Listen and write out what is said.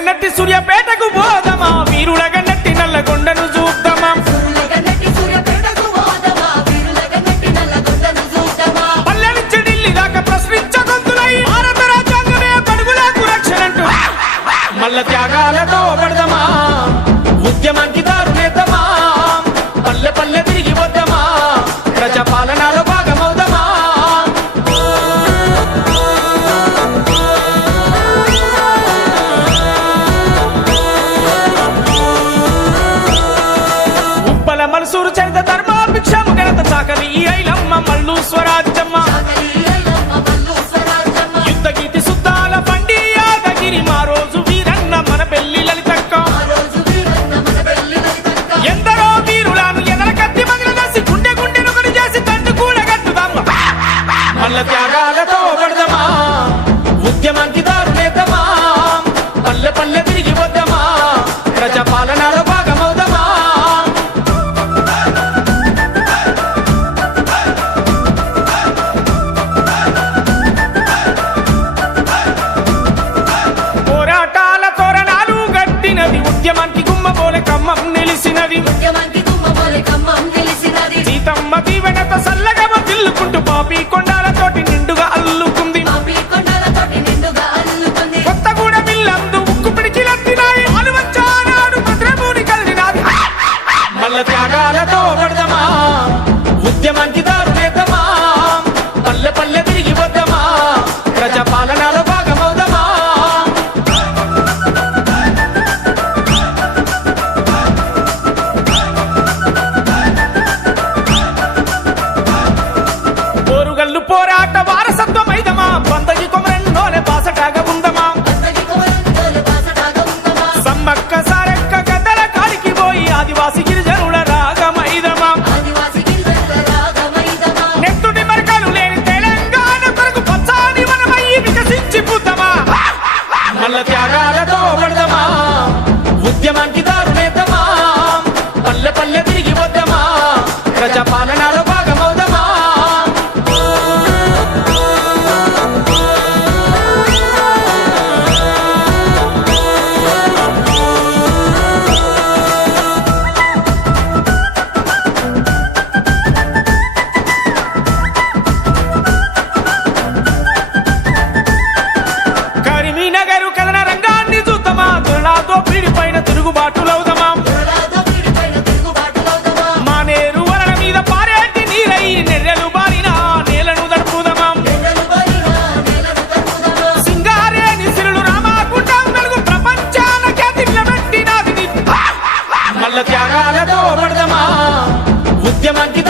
సూర్యుడగన్నట్టి సూర్యపేటకు పోదమా? వీరుడగన్నట్టి నల్లగొండను చూద్దామా? మల్ల త్యాగాలతో పడదమా? ఉద్యమానికి దారులేద్దామా పల్లె పల్లె తిరిగి వద్దామా? ప్రజాపాలన ముఖ్యమంత్రి తెలిసినది సీతమ్మ దీవెనత సల్లగా catch up on. Diamante